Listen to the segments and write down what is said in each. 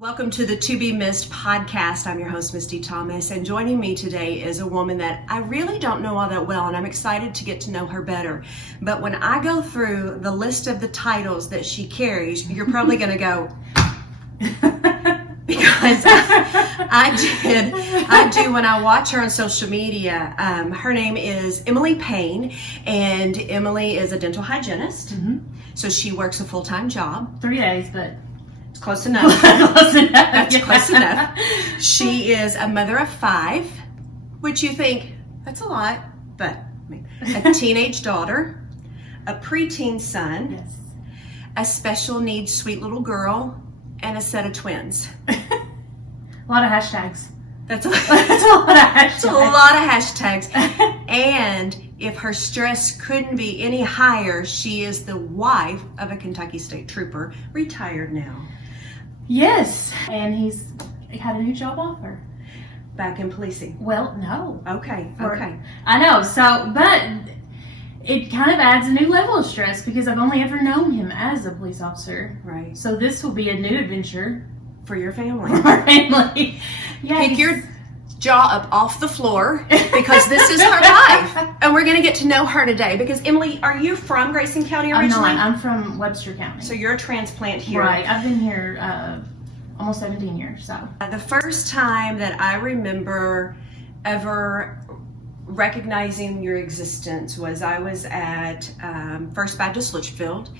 Welcome to the To Be Missed podcast. I'm your host, Misty Thomas, and joining me today is a woman that I really don't know all that well, and I'm excited to get to know her better. But when I go through the list of the titles that she carries, you're probably going to go, because I do when I watch her on social media. Her name is Emilee Payne, and Emilee is a dental hygienist. So she works a full-time job. 3 days, but close enough. close enough. That's close enough. She is a mother of 5, which you think, that's a lot, but a teenage daughter, a preteen son, Yes. a special needs sweet little girl, and a set of twins. A lot of hashtags. That's a That's a lot of That's a hashtags. lot of hashtags. And if her stress couldn't be any higher, she is the wife of a Kentucky State Trooper, retired now. Yes. And he's had a new job offer. Back in policing. Well, no. Okay. I know. So, but it kind of adds a new level of stress because I've only ever known him as a police officer. Right. So this will be a new adventure For your family. for our family. Yeah. Pick your jaw up off the floor because this is her life. And we're going to get to know her today because, Emilee, are you from Grayson County originally? I'm not. I'm from Webster County. So you're a transplant here. Right. I've been here almost 17 years. So. The first time that I remember ever recognizing your existence was I was at First Baptist Litchfield,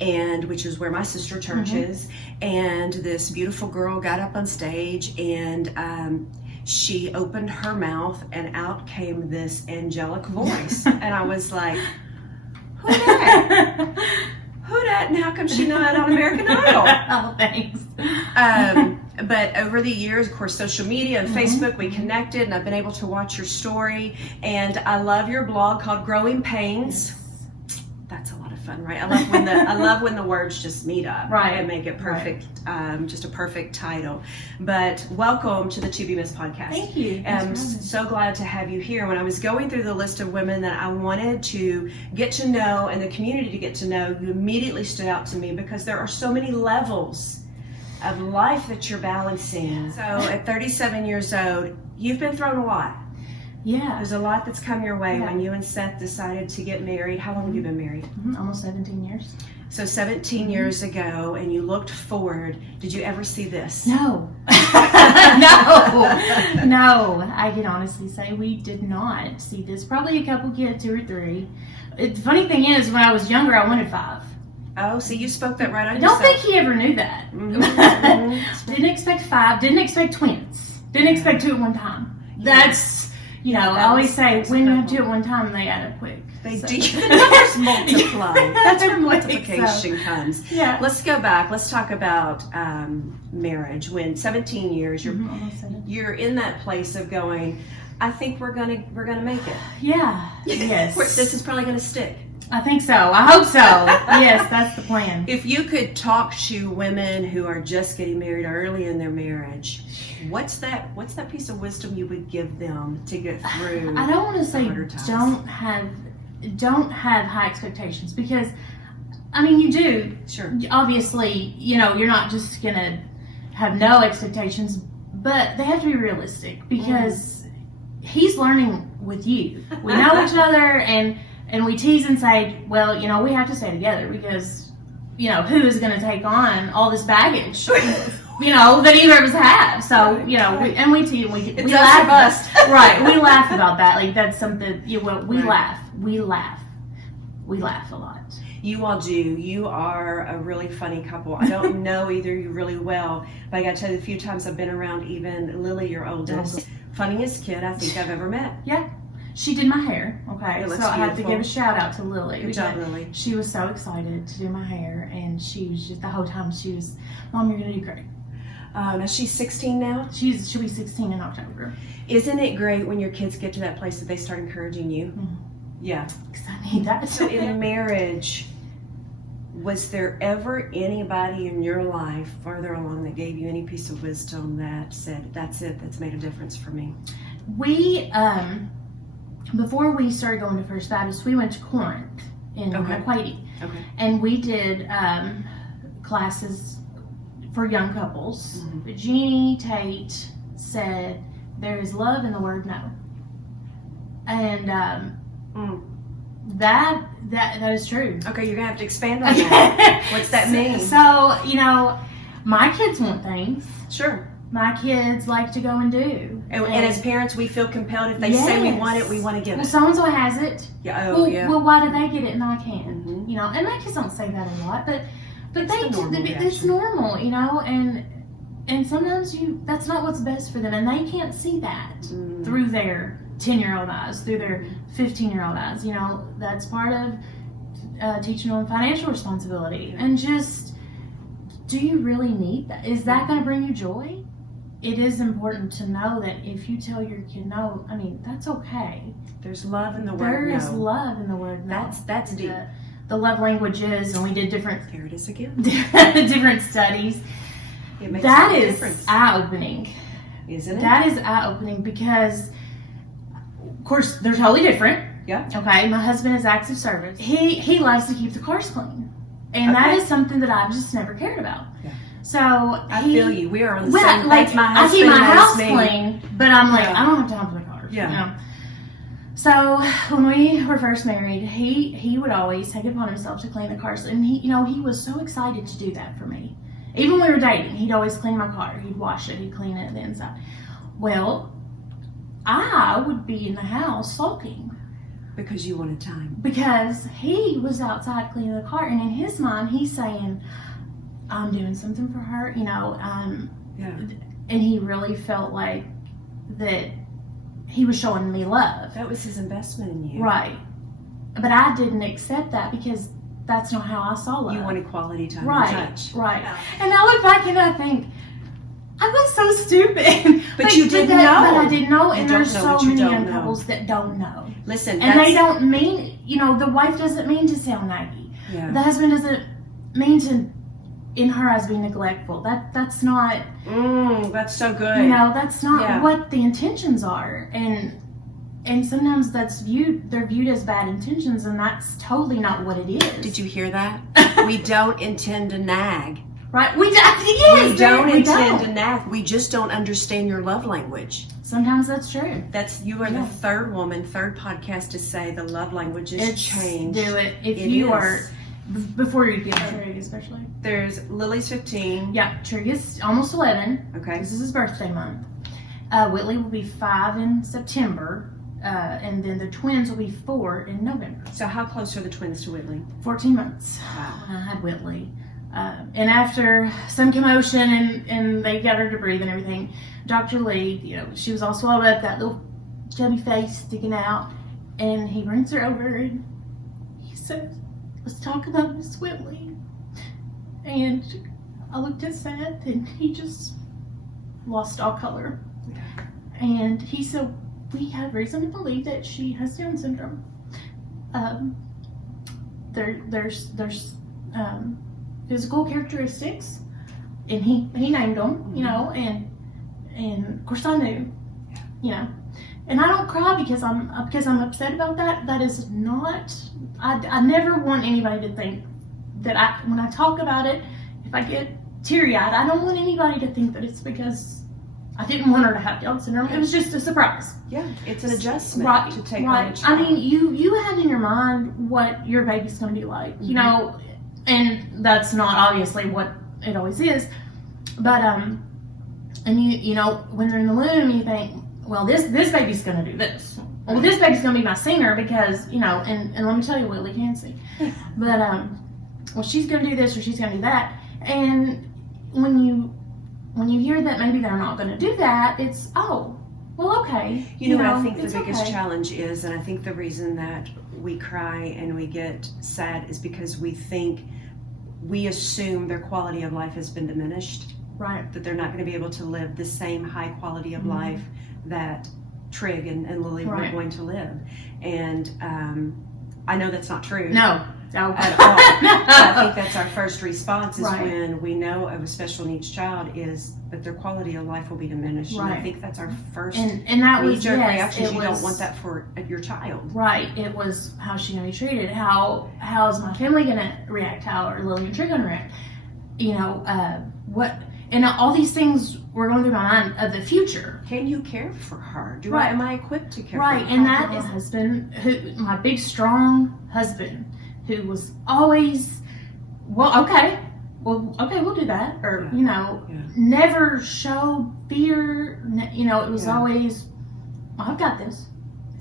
and which is where my sister church is, and this beautiful girl got up on stage and she opened her mouth and out came this angelic voice. And I was like, who that? Who that? And how come she not on American Idol? Oh, thanks. But over the years, of course, social media and Facebook, we connected, and I've been able to watch your story. And I love your blog called Growing Pains. That's a lot of fun, right? I love when the words just meet up, Right. and make it perfect, just a perfect title. But welcome to the To Be Missed podcast. Thank you. I'm so glad to have you here. When I was going through the list of women that I wanted to get to know and the community to get to know, you immediately stood out to me because there are so many levels of life that you're balancing. So at 37 years old, you've been thrown a lot. Yeah. There's a lot that's come your way Yeah. when you and Seth decided to get married. How long have you been married? Almost 17 years. So 17 years ago, and you looked forward. Did you ever see this? No. No. I can honestly say we did not see this. Probably a couple kids, 2 or 3. The funny thing is, when I was younger, I wanted 5. Oh, see, you spoke that right on I don't yourself. think he ever knew that. Didn't expect 5. Didn't expect twins. Didn't expect 2 at one time. That's, I always say, when you have 2 at one time, they add up quick. They So. do. The numbers multiply. That's where I think multiplication comes. Yeah. Let's go back. Let's talk about marriage. When 17 years, Almost 17. you're in that place of going, I think we're gonna make it. Yeah. Yes. This is probably gonna stick. I think so. I hope so. Yes, that's the plan. If you could talk to women who are just getting married early in their marriage, what's that piece of wisdom you would give them to get through? I don't want to say harder times? don't have high expectations because, I mean, you do. Sure. Obviously, you're not just gonna have no expectations, but they have to be realistic because he's learning with you. We know each other and we tease and say, well, we have to stay together because, who is going to take on all this baggage, that either of us have. So, we tease, we laugh. Bust. Right, we laugh about that. Like, that's something, we Right. laugh. We laugh a lot. You all do. You are a really funny couple. I don't know either you really well, but I got to tell you, the few times I've been around even Lily, your oldest, funniest kid I think I've ever met. Yeah. She did my hair, okay? It So looks I have to beautiful. give a shout out to Lily. Good job, because Lily. She was so excited to do my hair, and she was just, the whole time she was, Mom, you're going to do great. Now she's 16 now. She'll be 16 in October. Isn't it great when your kids get to that place that they start encouraging you? Yeah. Because I need that. So in marriage, was there ever anybody in your life farther along that gave you any piece of wisdom that said, that's it, that's made a difference for me? We, before we started going to First Baptist, we went to Corinth in Okay. Quady. Okay. And we did classes for young couples. Mm-hmm. Jeannie Tate said, "There is love in the word no," and that is true. Okay, you're gonna have to expand on that. What's that mean? So, my kids want things. Sure. My kids like to go and do. And as parents, we feel compelled if they say we want it, we want to give it. Well, so-and-so has it. Yeah. Well, why do they get it and I can't? Mm-hmm. And my kids don't say that a lot, but it's normal, and sometimes that's not what's best for them, and they can't see that through their 10-year-old eyes, through their 15-year-old eyes. That's part of teaching them financial responsibility. And just, do you really need that? Is that going to bring you joy? It is important to know that if you tell your kid no, that's okay. There's love in the word no. There is love in the word no. That's deep. The love languages, and we did different. There it is again. different studies. It makes That a is difference. eye-opening. Isn't it? That is eye-opening because, of course, they're totally different. Yeah. Okay, my husband is active service. He loves to keep the cars clean, and that is something that I've just never cared about. Yeah. So I feel you. We are on the same. Like, that's my I husband. keep my and house me. clean, but I'm like, I don't have time for the cars. Yeah. So when we were first married, he would always take it upon himself to clean the cars, and he was so excited to do that for me. Even when we were dating, he'd always clean my car. He'd wash it. He'd clean it the inside. Well, I would be in the house sulking because you wanted time. Because he was outside cleaning the car, and in his mind, he's saying, "I'm doing something for her," Yeah. And he really felt like that he was showing me love. That was his investment in you. Right. But I didn't accept that because that's not how I saw love. You wanted quality time right, and touch. Right. Yeah. And I look back and I think, I was so stupid. But you didn't know. But I didn't know, and there's know so what you many don't young know. couples that don't know. Listen, and they don't mean, the wife doesn't mean to sound naggy. Yeah. The husband doesn't mean to, in her eyes, be neglectful. That's not. That's so good. That's not what the intentions are, and sometimes they're viewed as bad intentions, and that's totally not what it is. Did you hear that? We don't intend to nag. Right? We don't intend to nag. We just don't understand your love language. Sometimes that's true. You are the third podcast to say the love languages change. Do it if you are before you get Trig, especially. There's Lily's 15. Yeah, Trig is almost 11. Okay. This is his birthday month. Whitley will be 5 in September, and then the twins will be 4 in November. So how close are the twins to Whitley? 14 months. Wow. I had Whitley. And after some commotion and they got her to breathe and everything, Dr. Lee, she was all swelled up, that little chubby face sticking out, and he brings her over and he says, "Let's talk about Miss Whitley." And I looked at Seth and he just lost all color. And he said, "We have reason to believe that she has Down syndrome. There's physical characteristics," and he named them, and of course I knew, and I don't cry because I'm upset about that. That is not. I never want anybody to think that when I talk about it, if I get teary-eyed, I don't want anybody to think that it's because I didn't want her to have Down syndrome. It was just a surprise. Yeah, it's an adjustment to take on a child. I mean, you have in your mind what your baby's going to be like, and that's not obviously what it always is, but and when they're in the womb, you think, well, this baby's going to do this. Well, this baby's going to be my singer because, and let me tell you, Whitley can sing. But, well, she's going to do this or she's going to do that. And when you hear that maybe they're not going to do that, it's, oh, well, okay. What I think the biggest challenge is, and I think the reason that we cry and we get sad is because we assume their quality of life has been diminished. Right. That they're not going to be able to live the same high quality of life that Trig and Lily were going to live. And I know that's not true. No. At all. I think that's our first response is when we know of a special needs child is that their quality of life will be diminished. Right. And I think that's our first and that was reaction. You don't want that for your child. Right. It was, how's she going to be treated? How is my family going to react? How are Lily and Trig going to react? what, and all these things were going through my mind of the future. Can you care for her? Right. Am I equipped to care Right, for her? and that is husband, my big strong husband, who was always, we'll do that, or never showed fear. It was always, I've got this.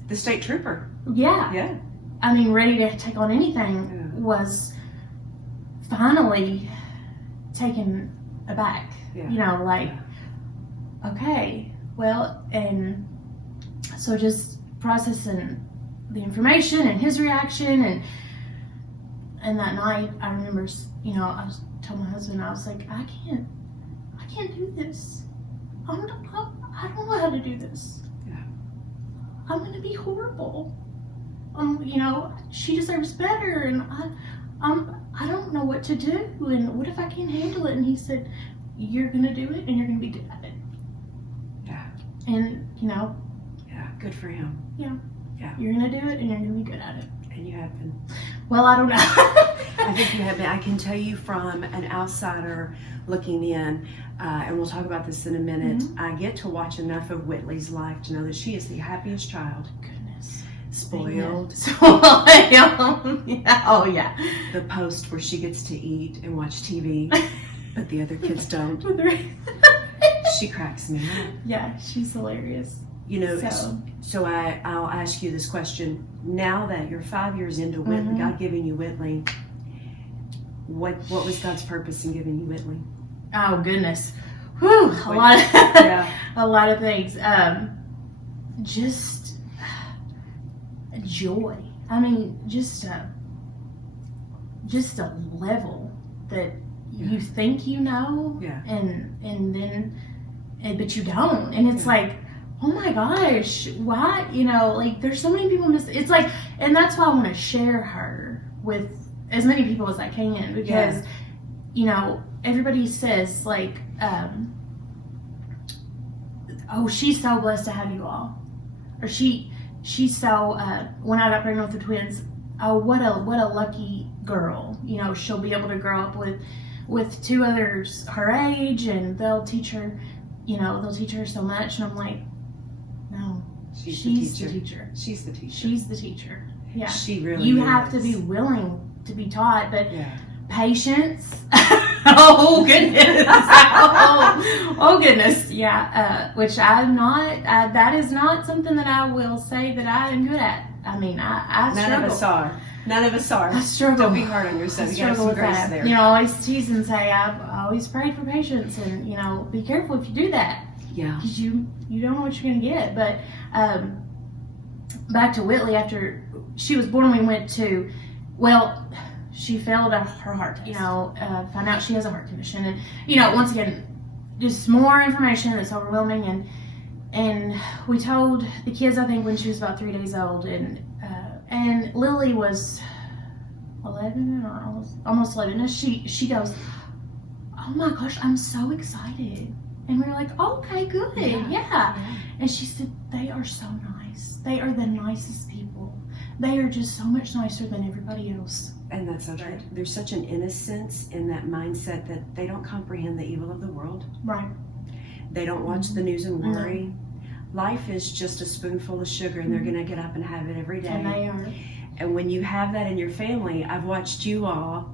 The state trooper. Yeah. I mean, ready to take on anything, was finally taken aback. Okay, well, and so just processing the information and his reaction, and that night I remember, I was telling my husband, I was like, I can't do this. I don't know how to do this. Yeah. I'm gonna be horrible. She deserves better, and I don't know what to do, and what if I can't handle it? And he said, you're gonna do it, and you're gonna be good at it. Yeah. And yeah, good for him. Yeah. Yeah. You're gonna do it, and you're gonna be good at it. And you have been. Well, I don't know. I think you have been. I can tell you from an outsider looking in, and we'll talk about this in a minute. Mm-hmm. I get to watch enough of Whitley's life to know that she is the happiest child. Goodness. Spoiled. Yeah. Oh, yeah. The post where she gets to eat and watch TV, but the other kids don't. She cracks me up. Yeah, she's hilarious. So I'll ask you this question. Now that you're 5 years into Whitley, God giving you Whitley, what was God's purpose in giving you Whitley? Oh, goodness. Whew, a lot of things. Just joy. I mean, just a level that you think and then but you don't, and it's like, oh my gosh, why? There's so many people it's like, and that's why I want to share her with as many people as I can, because everybody says oh, she's so blessed to have you all, or she's so when I got pregnant with the twins, oh, what a lucky girl. She'll be able to grow up with two others her age, and they'll teach her so much. And I'm like, no, she's the teacher. She's the teacher. She's the teacher. Yeah. She really You is. have to be willing to be taught, but patience. Oh goodness. oh goodness. Yeah. Which I'm not. That is not something that I will say that I am good at. I mean, I struggle. None of us are. I struggle. Don't be hard on yourself. You got some grace there. I always tease and say I've always prayed for patience, and be careful if you do that. Yeah. Because you don't know what you're gonna get. But back to Whitley, after she was born, we went to, she failed her heart test. Found out she has a heart condition, and once again, just more information that's overwhelming, and we told the kids, I think when she was about 3 days old, and Lily was 11 or almost 11, and she goes, oh my gosh, I'm so excited. And we were like, oh, okay, good, yeah. And she said, they are so nice. They are the nicest people. They are just so much nicer than everybody else. And that's so true. There's such an innocence in that mindset that they don't comprehend the evil of the world. Right. They don't watch the news and worry. Life is just a spoonful of sugar, and they're going to get up and have it every day. And they are. And when you have that in your family, I've watched you all,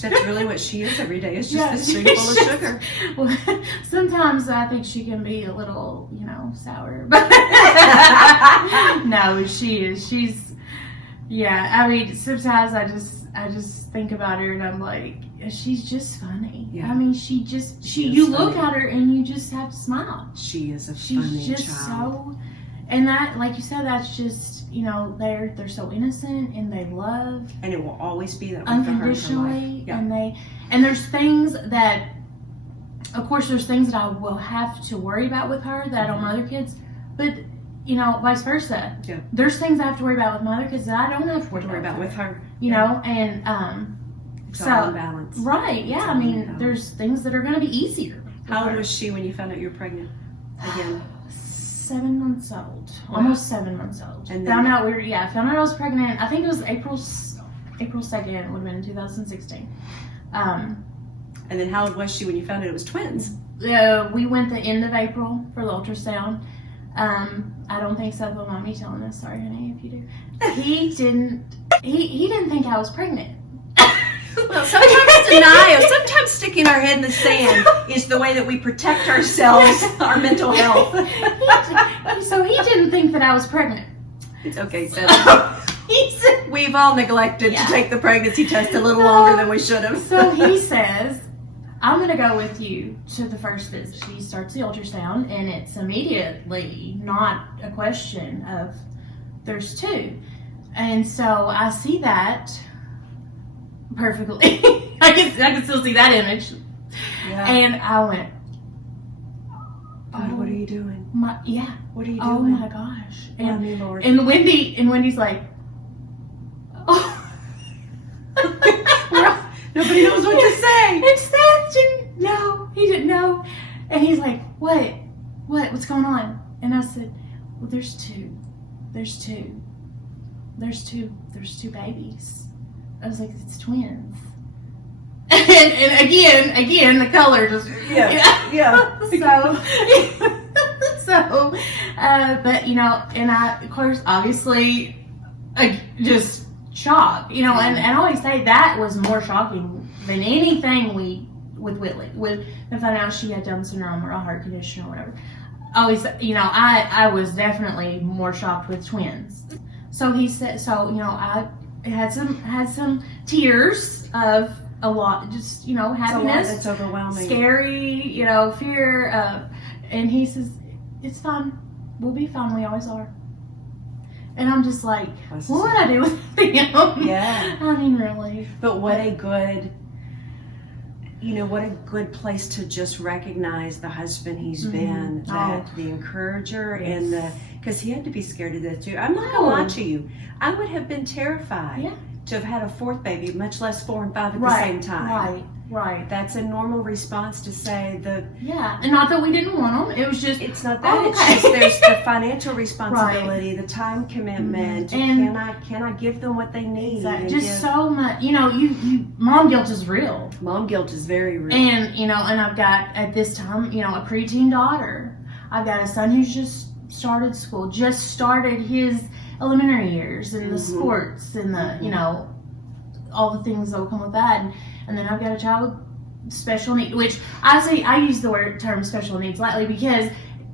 that's really what she is every day. It's just a spoonful of sugar. Well, sometimes I think she can be a little, sour. But no, she is. I mean, sometimes I just think about her and I'm like, she's just funny. Yeah. I mean, you look at her and you just have to smile. She is a She's funny just child. And that, like you said, that's just, they're so innocent, and they love. And it will always be that way unconditionally. Yeah. And there's things that, of course, there's things that I will have to worry about with her that I don't with other kids. But, vice versa. Yeah. There's things I have to worry about with my other kids that I don't have to worry about with her. And it's all in balance. Right, yeah. I mean, there's things that are going to be easier. How old was she when you found out you were pregnant again? 7 months old. Wow. Almost 7 months old. And found out I was pregnant. I think it was April 2nd, would have been 2016. And then how old was she when you found out it was twins? We went the end of April for the ultrasound. I don't think so, but Mommy telling us. Sorry, honey, if you do. He didn't think I was pregnant. Well, sometimes denial, sometimes sticking our head in the sand is the way that we protect ourselves, our mental health. So he didn't think that I was pregnant. It's okay, Seth. We've all neglected to take the pregnancy test a little longer than we should have. So he says, I'm going to go with you to the first visit. She starts the ultrasound, and it's immediately not a question of there's two. And so I see that perfectly. I can still see that image. Yeah. And I went, God, what are you doing? What are you doing? Oh my gosh. And, Lord. and Wendy's like, oh. Nobody knows what to say. And Seth didn't know. He didn't know. And he's like, what's going on? And I said, well, there's two babies. I was like, it's twins. and again, the color just yeah. So, but and I, of course, obviously, just shocked, and I always say that was more shocking than anything with Whitley. With the found out she had Down syndrome or a heart condition or whatever. Always, I was definitely more shocked with twins. So he said, I had some tears of a lot, just happiness. It's overwhelming. Scary, fear. And he says, "It's fine. We'll be fine. We always are." And I'm just like, what would I do with him? Yeah. I mean, really. But what a good place to just recognize the husband he's been, that the encourager, and because he had to be scared to death too. I'm not going to lie to you. I would have been terrified to have had a fourth baby, much less 4 and 5 at the same time. Right. That's a normal response to say and not that we didn't want them. It was just, it's not that. It's just there's the financial responsibility, the time commitment. And can I give them what they need? Exactly. Just so much. You mom guilt is real. Mom guilt is very real. And and I've got at this time a preteen daughter. I've got a son who's just started school, just started his elementary years and the sports and the all the things that will come with that. And then I've got a child with special needs, which I use the term special needs lightly because,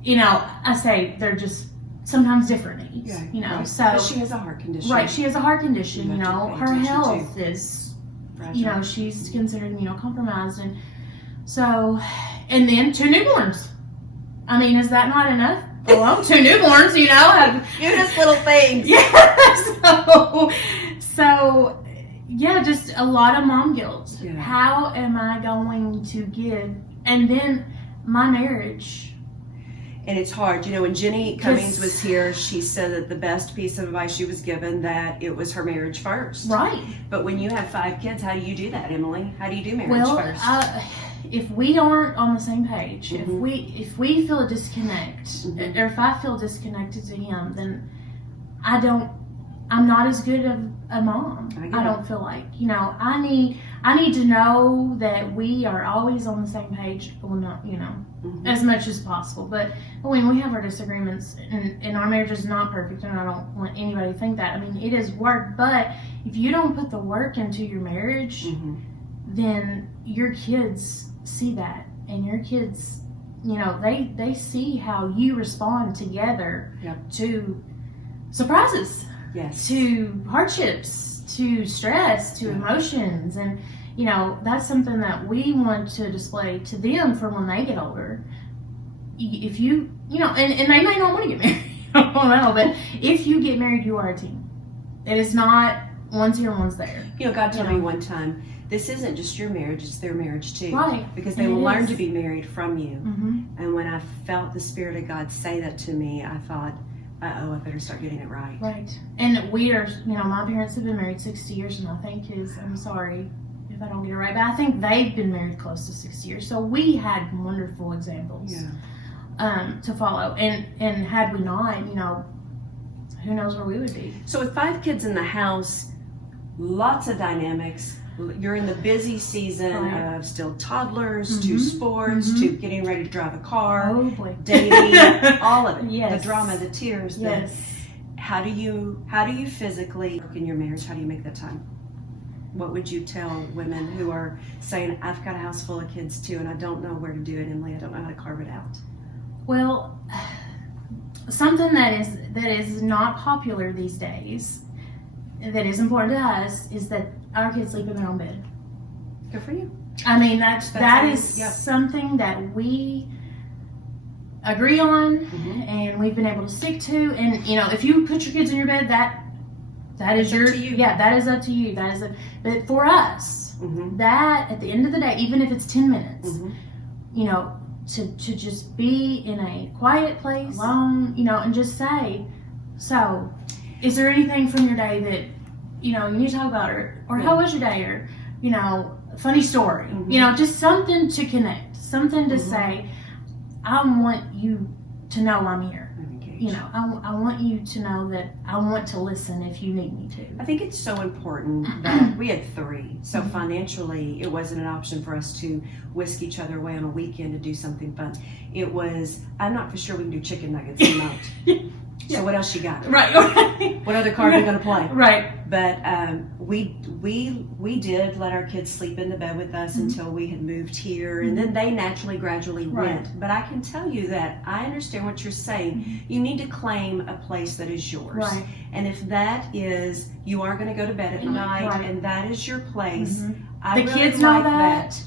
I say they're just sometimes different needs, right. So. But she has a heart condition. Right, she has a heart condition, her health is, fragile. She's considered immunocompromised. And so, and then 2 newborns. I mean, is that not enough? Well, 2 newborns, have cutest little things. Yeah, so. Yeah, just a lot of mom guilt. Yeah. How am I going to give? And then my marriage. And it's hard. When Jenny Cummings was here, she said that the best piece of advice she was given, that it was her marriage first. Right. But when you have 5 kids, how do you do that, Emilee? How do you do marriage first? If we aren't on the same page, if we feel a disconnect, or if I feel disconnected to him, then I'm not as good of a mom. I don't feel like, I need to know that we are always on the same page. Well, not, as much as possible. But when we have our disagreements, and our marriage is not perfect, and I don't want anybody to think that. I mean, it is work, but if you don't put the work into your marriage, then your kids see that, and your kids, they see how you respond together to surprises. Yes. To hardships, to stress, to emotions. And, that's something that we want to display to them for when they get older. If you, and they may not want to get married. I don't know. But if you get married, you are a team. It is not one's here, one's there. God told me one time, this isn't just your marriage, it's their marriage too. Right. Because they will learn to be married from you. And when I felt the Spirit of God say that to me, I thought, I better start getting it right. Right. And we are, my parents have been married 60 years, and I think I'm sorry if I don't get it right, but I think they've been married close to 60 years. So we had wonderful examples to follow. And had we not, who knows where we would be. So with 5 kids in the house, lots of dynamics, you're in the busy season Right. of still toddlers to sports to getting ready to drive a car, Oh boy. dating, all of it. Yes. The drama, the tears. Yes. How do you physically work in your marriage? How do you make that time? What would you tell women who are saying, I've got a house full of kids too, and I don't know where to do it, Emilee, I don't know how to carve it out? Well, something that is not popular these days, that is important to us, is that our kids sleep in their own bed. Good for you. I mean, that is yeah. something that we agree on, Mm-hmm. and we've been able to stick to. And if you put your kids in your bed, that is It's up to you. Yeah, that is up to you. But for us, Mm-hmm. that at the end of the day, even if it's 10 minutes, Mm-hmm. to just be in a quiet place alone, and just say, so, is there anything from your day that, you need to talk about, or how was your day, or, funny story, Mhm. just something to connect, something to say, I want you to know I'm here. I want you to know that I want to listen if you need me to. I think it's so important that we had 3. So financially, it wasn't an option for us to whisk each other away on a weekend to do something fun. It was, I'm not for sure we can do chicken nuggets tonight. So what else you got? Right. What other card are we going to play? Right. But we did let our kids sleep in the bed with us until we had moved here, and then they gradually went. But I can tell you that I understand what you're saying. You need to claim a place that is yours. Right. And if that is, you are going to go to bed at night, Right. and that is your place, I The really kids know like that,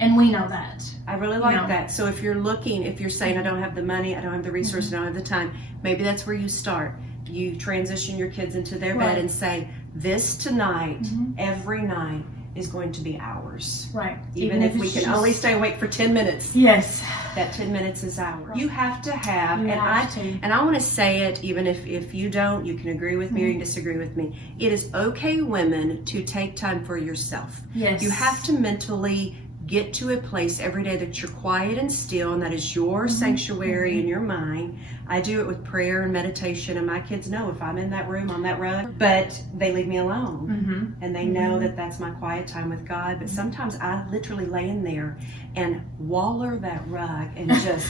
and we know that. I really like know. that. So if you're saying, I don't have the money, I don't have the resources, I don't have the time, maybe that's where you start. You transition your kids into their bed and say, this tonight, every night, is going to be ours. Right. Even if we it's can just- only stay awake for 10 minutes, Yes. that 10 minutes is ours. You have to have, You and have to. and I want to say it, even if you don't, you can agree with me or you can disagree with me. It is okay, women, to take time for yourself. Yes. You have to mentally get to a place every day that you're quiet and still, and that is your sanctuary in your mind. I do it with prayer and meditation, and my kids know if I'm in that room on that rug, but they leave me alone. And they know that that's my quiet time with God. But sometimes I literally lay in there and waller that rug and just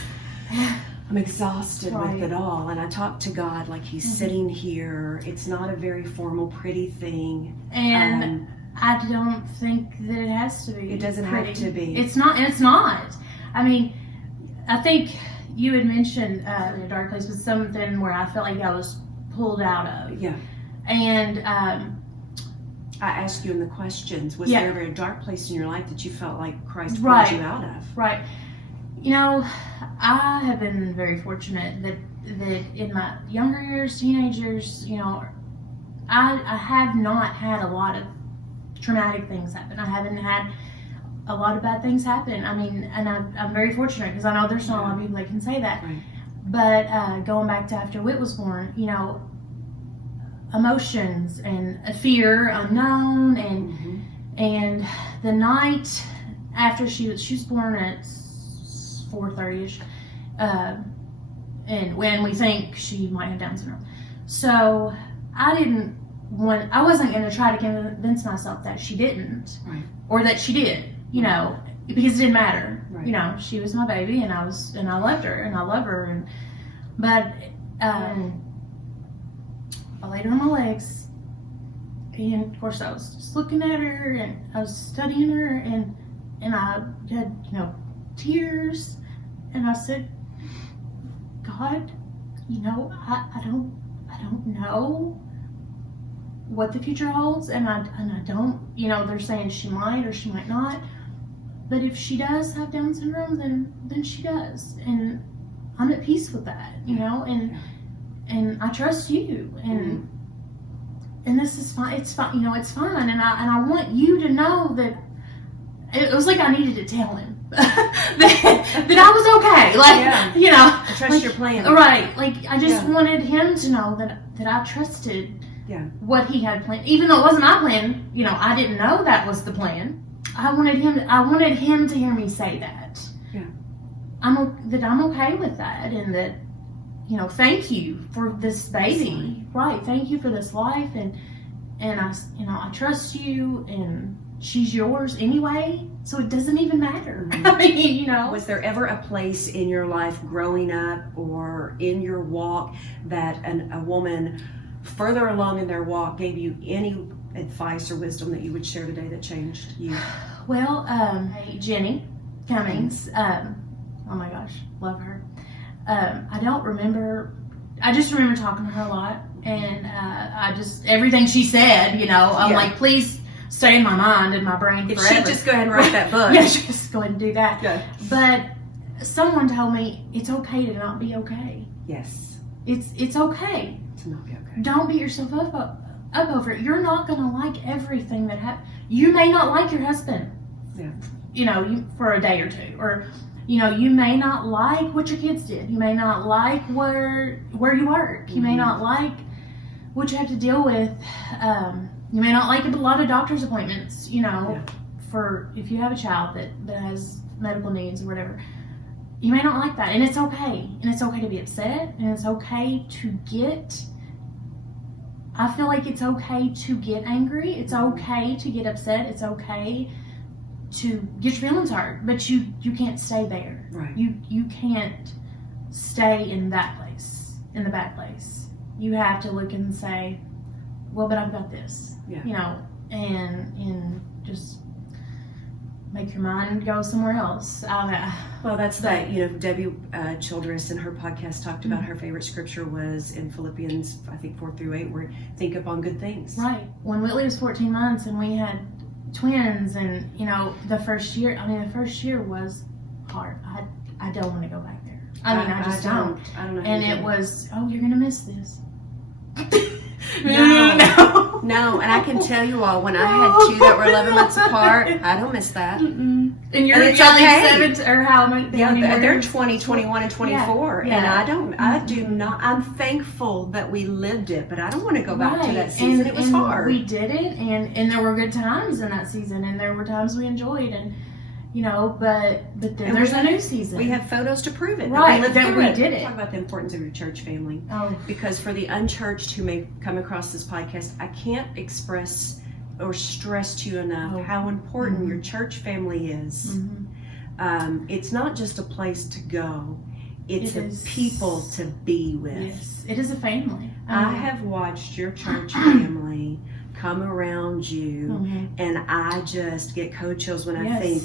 I'm exhausted with it all, and I talk to God like he's sitting here. It's not a very formal, pretty thing. And I don't think that it has to be. It doesn't have to be. It's not. I mean, I think you had mentioned in a dark place was something where I felt like I was pulled out of. Yeah. And I asked you in the questions, was there ever a dark place in your life that you felt like Christ pulled you out of? Right. I have been very fortunate that in my younger years, teenagers, I have not had a lot of traumatic things happen. I haven't had a lot of bad things happen. I mean, and I'm very fortunate because I know there's not a lot of people that can say that. Right. But going back to after Whit was born, emotions and a fear, unknown, and the night after she was born at 4:30ish, and when we think she might have Down syndrome. So I wasn't going to try to convince myself that she didn't, or that she did, because it didn't matter. Right. She was my baby, and I loved her, and I love her, but I laid her on my legs, and of course I was just looking at her, and I was studying her, and I had tears, and I said, God, I don't know what the future holds, and I don't, they're saying she might or she might not, but if she does have Down syndrome, then she does, and I'm at peace with that, and I trust you, and this is fine. It's fine, it's fine, and I want you to know that it was like I needed to tell him that I was okay, I trust your plan, right? Like I just wanted him to know that I trusted. What he had planned, even though it wasn't my plan, I didn't know that was the plan. I wanted him to hear me say that. I'm okay with that, and that, thank you for this baby, right? Thank you for this life, and I trust you, and she's yours anyway, so it doesn't even matter. Mm-hmm. I mean, you know. Was there ever a place in your life growing up or in your walk that a woman further along in their walk gave you any advice or wisdom that you would share today that changed you? Well, Jenny Cummings, oh my gosh, love her. I don't remember, I just remember talking to her a lot, and I just, everything she said, you know, I'm like, please stay in my mind and my brain forever. If she'd just go ahead and write that book. Yeah, just go ahead and do that. Yeah. But someone told me it's okay to not be okay. Yes. It's okay. To not be okay. Don't beat yourself up over it. You're not gonna like everything that happens. You may not like your husband. Yeah. You know, for a day or two, or you know, you may not like what your kids did. You may not like where you work. You may not like what you have to deal with. You may not like a lot of doctor's appointments. You know, for if you have a child that has medical needs or whatever. You may not like that, and it's okay. And it's okay to be upset, and it's okay to get. I feel like it's okay to get angry. It's okay to get upset. It's okay to get your feelings hurt, but you can't stay there. Right. You can't stay in that place, in the bad place. You have to look and say, well, but I've got this. Yeah. You know, and just make your mind go somewhere else. Well, that's that, you know, Debbie Childress in her podcast talked about her favorite scripture was in Philippians, I think 4-8, where think upon good things. Right. When Whitley was 14 months and we had twins, and, you know, the first year was hard. I don't want to go back there. I just don't. I don't know. And it was, you're going to miss this. No, and I can tell you all, when I had two that were 11 months apart, I don't miss that. And you're it's like okay. 7 or how many? Yeah, they're 20, 21, and 24, Yeah. and I do not. I'm thankful that we lived it, but I don't want to go back to that season. It was and hard. We did it, and there were good times in that season, and there were times we enjoyed, and you know, but then there's a new season. We have photos to prove it. Right, that we did it. Talk about the importance of your church family. Oh. Because for the unchurched who may come across this podcast, I can't express or stress to you enough how important your church family is. It's not just a place to go. It's a people to be with. Yes, it is a family. I have watched your church family come around you, and I just get cold chills when I think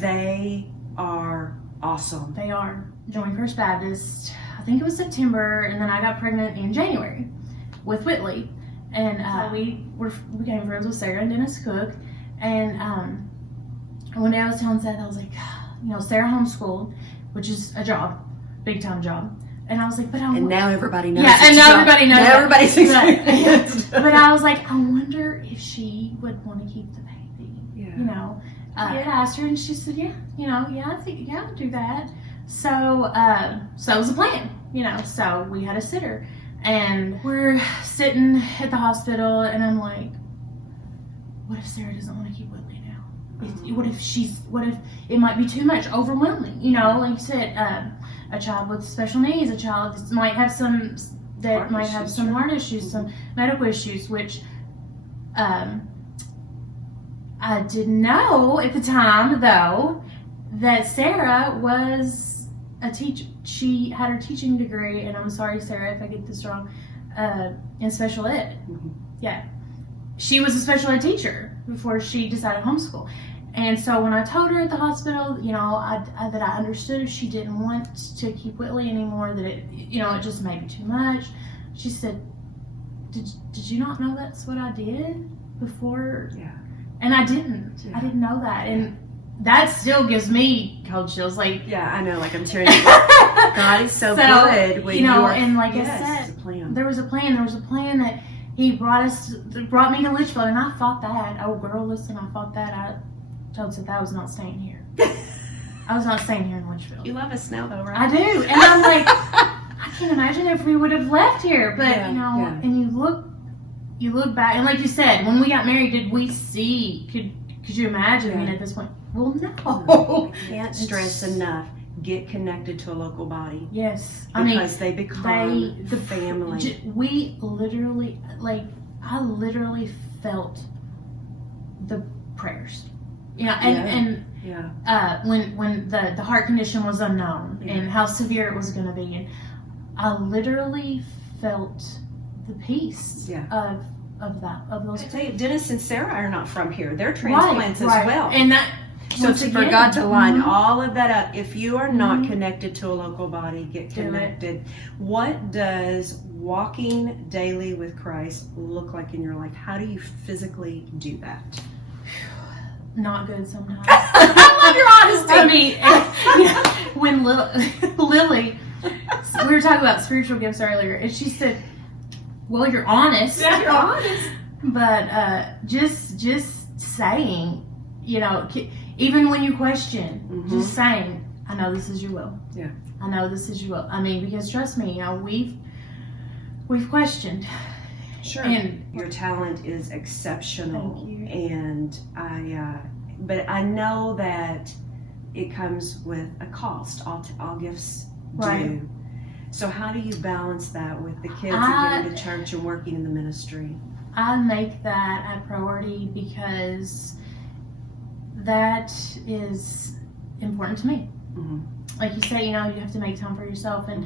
they are awesome. They are. Joined First Baptist, I think it was September, and then I got pregnant in January with Whitley. And we became friends with Sarah and Dennis Cook. And one day I was telling Seth, I was like, you know, Sarah homeschooled, which is a job, big time job. And I was like, and now everybody knows. Yeah, and now everybody knows. Now everybody's experienced. But I was like, I wonder if she would want to keep the baby. Yeah. You know, I asked her, and she said, I think I'll do that. So that was the plan. You know, so we had a sitter, and we're sitting at the hospital, and I'm like, what if Sarah doesn't want to keep Whitley now? What if it might be too much, overwhelming? You know, like you said, a child with special needs, a child that might have some heart issues, some medical issues, which I didn't know at the time, though, that Sarah was a teacher. She had her teaching degree, and I'm sorry, Sarah, if I get this wrong, in special ed. Yeah. She was a special ed teacher before she decided to homeschool. And so when I told her at the hospital, you know, that I understood if she didn't want to keep Whitley anymore, that it just may be too much, she said, did you not know that's what I did before? Yeah. And I didn't. Yeah. I didn't know that. And that still gives me cold chills. Like, yeah, I know. Like, I'm tearing up. God is so good. When and like I said, there was a plan. There was a plan that He brought me to Litchfield, and I fought that. Oh, girl, listen, I fought that. I told Seth I was not staying here. I was not staying here in Litchfield. You love us now, though, right? I do. And I'm like, I can't imagine if we would have left here. But, and you look back, and like you said, when we got married, did we see, could you imagine? I mean, at this point, well, no. I can't stress enough. Get connected to a local body. Yes. Because they become the family. We literally, I literally felt the prayers. And when the heart condition was unknown and how severe it was going to be, and I literally felt the peace of those. I tell you, Dennis and Sarah are not from here. They're transplants as well. And that, so for God to line all of that up, if you are not connected to a local body, get connected. What does walking daily with Christ look like in your life? How do you physically do that? Not good sometimes. I love your honesty. I mean, when Lily, we were talking about spiritual gifts earlier, and she said, "Well, you're honest. Yeah, you're honest." But just saying, even when you question, just saying, "I know this is your will." Yeah. I know this is your will. I mean, because trust me, we've questioned. Sure. And your talent is exceptional. Thank you. And but I know that it comes with a cost. All gifts do. So how do you balance that with the kids and getting to church and working in the ministry? I make that a priority because that is important to me. Mm-hmm. Like you say, you have to make time for yourself, and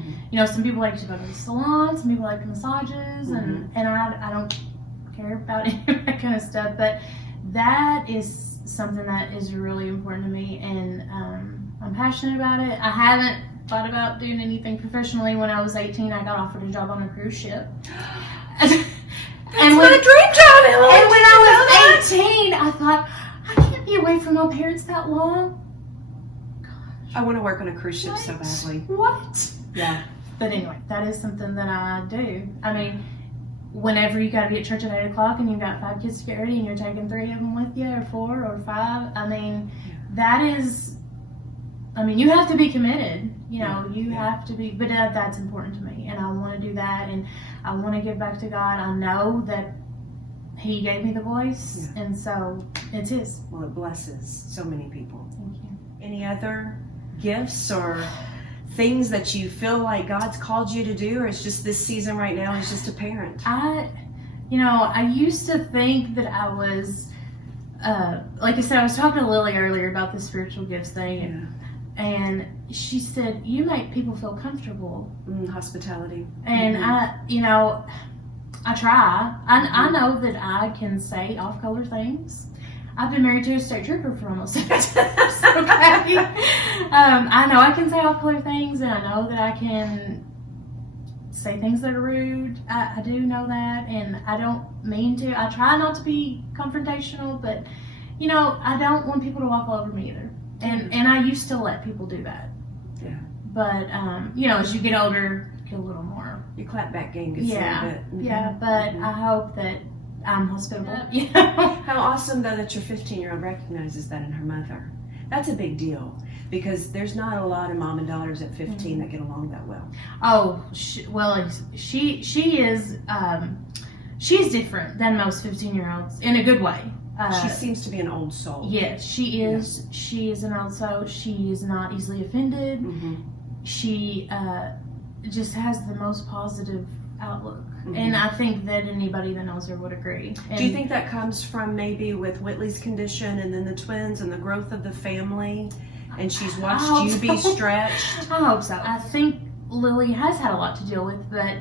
some people like to go to the salon, some people like massages, and I don't care about any of that kind of stuff, but that is something that is really important to me, and I'm passionate about it. I haven't thought about doing anything professionally. When I was 18, I got offered a job on a cruise ship. That's what a dream job, Emilee. And when I was 18, I thought, I can't be away from my parents that long. I want to work on a cruise ship so badly. What? Yeah. But anyway, that is something that I do. I mean, whenever you got to be at church at 8 o'clock and you've got 5 kids to get ready and you're taking 3 of them with you, or 4 or 5, I mean, that is, you have to be committed. You have to be, but that's important to me. And I want to do that, and I want to give back to God. I know that He gave me the voice, and so it's His. Well, it blesses so many people. Thank you. Any other gifts or things that you feel like God's called you to do, or it's just this season right now is just a parent? I used to think that I was, like I said, I was talking to Lily earlier about the spiritual gifts thing, and she said, you make people feel comfortable. Hospitality. And I try. I know that I can say off-color things. I've been married to a state trooper for almost 7 years, okay? I know I can say off-color things, and I know that I can say things that are rude. I do know that, and I don't mean to. I try not to be confrontational, but, I don't want people to walk all over me either. And I used to let people do that. Yeah. But, as you get older, get a little more. Your clapback game gets a little bit. Yeah, but I hope that I'm hospitable. How awesome, though, that your 15-year-old recognizes that in her mother. That's a big deal, because there's not a lot of mom and daughters at 15 that get along that well. Oh, she is, she's different than most 15-year-olds in a good way. She seems to be an old soul. Yes, she is. Yeah. She is an old soul. She is not easily offended. Mm-hmm. She just has the most positive outlook. Mm-hmm. And I think that anybody that knows her would agree. And do you think that comes from maybe with Whitley's condition and then the twins and the growth of the family, and she's watched you be stretched? I hope so. I think Lily has had a lot to deal with, but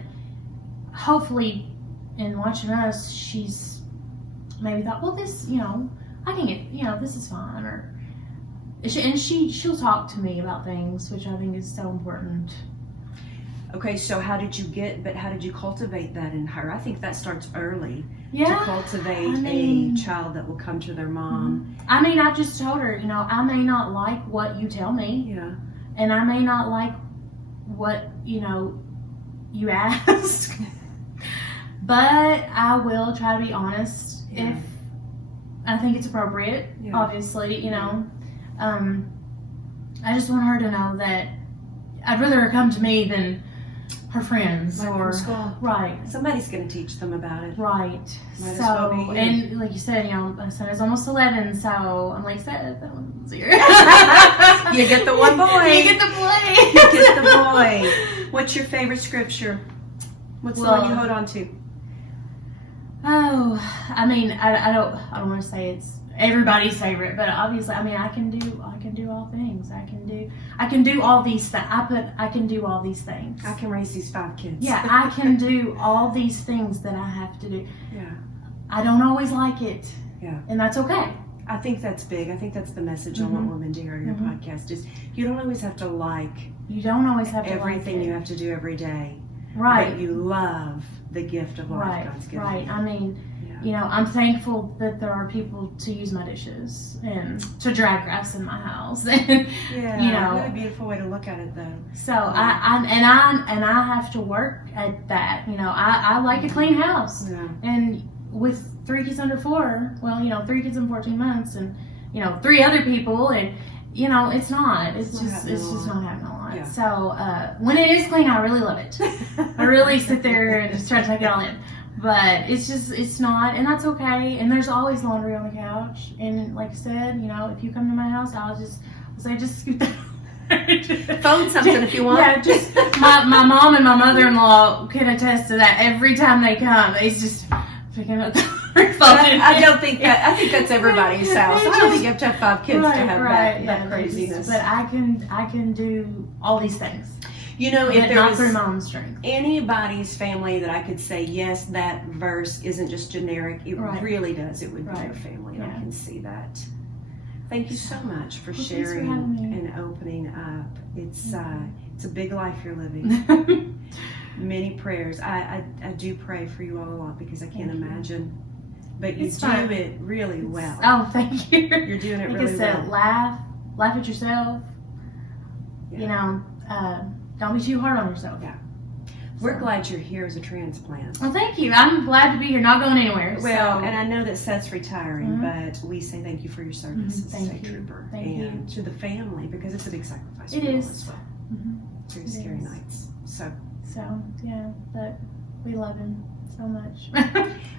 hopefully in watching us, she's maybe thought, well, this, I can get, this is fine. And she'll talk to me about things, which I think is so important. Okay, so how did you cultivate that in her? I think that starts early. Yeah. To cultivate a child that will come to their mom. Mm-hmm. I just told her, I may not like what you tell me. Yeah. And I may not like what, you ask. But I will try to be honest if I think it's appropriate, obviously, I just want her to know that I'd rather her come to me than her friends or from school. Right. Somebody's going to teach them about it. Right. Might as well be you. And like you said, my son is almost 11, so I'm like, that one's easier. You get the one boy. You get the boy. You get the boy. What's your favorite scripture? What's the one you hold on to? Oh, I don't want to say it's everybody's favorite, but obviously, I mean, I can do all things. I can do all these things. I can do all these things. I can raise these 5 kids. Yeah, I can do all these things that I have to do. Yeah. I don't always like it. Yeah. And that's okay. I think that's big. I think that's the message I want women to hear in your podcast is you don't always have to like You don't always have to everything like it. you have to do every day. Right. But you love the gift of life God's given Right. you. I mean, you know, I'm thankful that there are people to use my dishes and to dry grass in my house. And, Yeah, you know, what a beautiful way to look at it, though. so I have to work at that. You know, I like a clean house, Yeah. and with 3 kids under 4, well, you know, 3 kids in 14 months, and you know, 3 other people, and you know, it's just not happening a lot. Yeah. So when it is clean, I really love it. I really sit there and just try to take it all in. But it's not, and that's okay. And there's always laundry on the couch. And like I said, you know, if you come to my house, I'll say, just scoot that. Phone something if you want. Yeah, just my mom and my mother-in-law can attest to that. Every time they come, it's just picking up the phone. I don't think that. I think that's everybody's house. I don't think you have to have 5 kids to have that craziness. But I can do all these things. You know, if But there not was through my own strength. anybody's family that I could say, yes, that verse isn't just generic, it Right. really does, it would be Right. your family, and I Yeah. can see that. Thank you so much for Well, thanks for sharing having me. and opening up. It's a big life you're living. Many prayers. I do pray for you all a lot because I can't Thank you. imagine, but you It's do fine. it really well. Oh, thank you. You're doing it Like really I said, well. laugh at yourself. Yeah. You know, don't be too hard on yourself. Yeah. We're glad you're here as a transplant. Well, thank you. I'm glad to be here. Not going anywhere. Well, so. and I know that Seth's retiring, but we say thank you for your service as a Thank state you. trooper Thank and to the family because it's a big sacrifice. It for you all is. as well. Very It scary is. nights. So, Yeah, but we love him so much.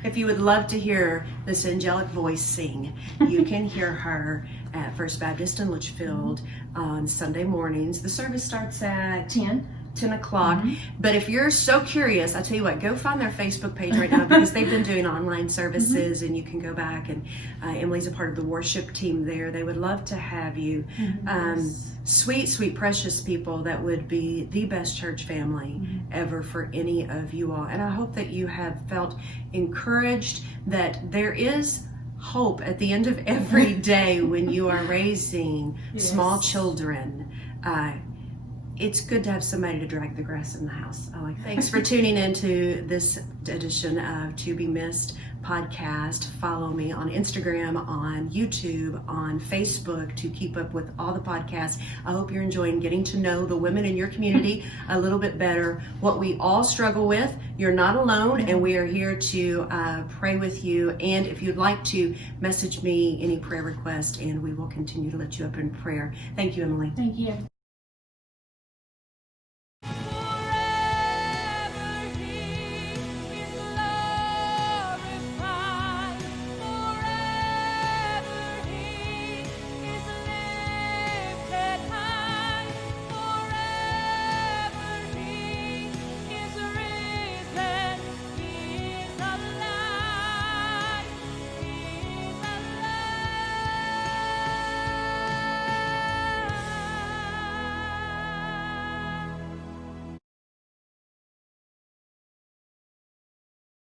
if you would love to hear this angelic voice sing, you can hear her at First Baptist in Litchfield on Sunday mornings. The service starts at 10 o'clock. But if you're so curious, I tell you what, go find their Facebook page right now because they've been doing online services and you can go back and Emilee's a part of the worship team there. They would love to have you. Sweet, sweet, precious people that would be the best church family ever for any of you all. And I hope that you have felt encouraged that there is hope at the end of every day when you are raising small children. It's good to have somebody to drag the grass in the house. Thanks for tuning into this edition of To Be Missed podcast. Follow me on Instagram, on YouTube, on Facebook to keep up with all the podcasts. I hope you're enjoying getting to know the women in your community a little bit better, what we all struggle with. You're not alone, and we are here to pray with you. And if you'd like to message me any prayer request, and we will continue to lift you up in prayer. Thank you, Emilee. Thank you.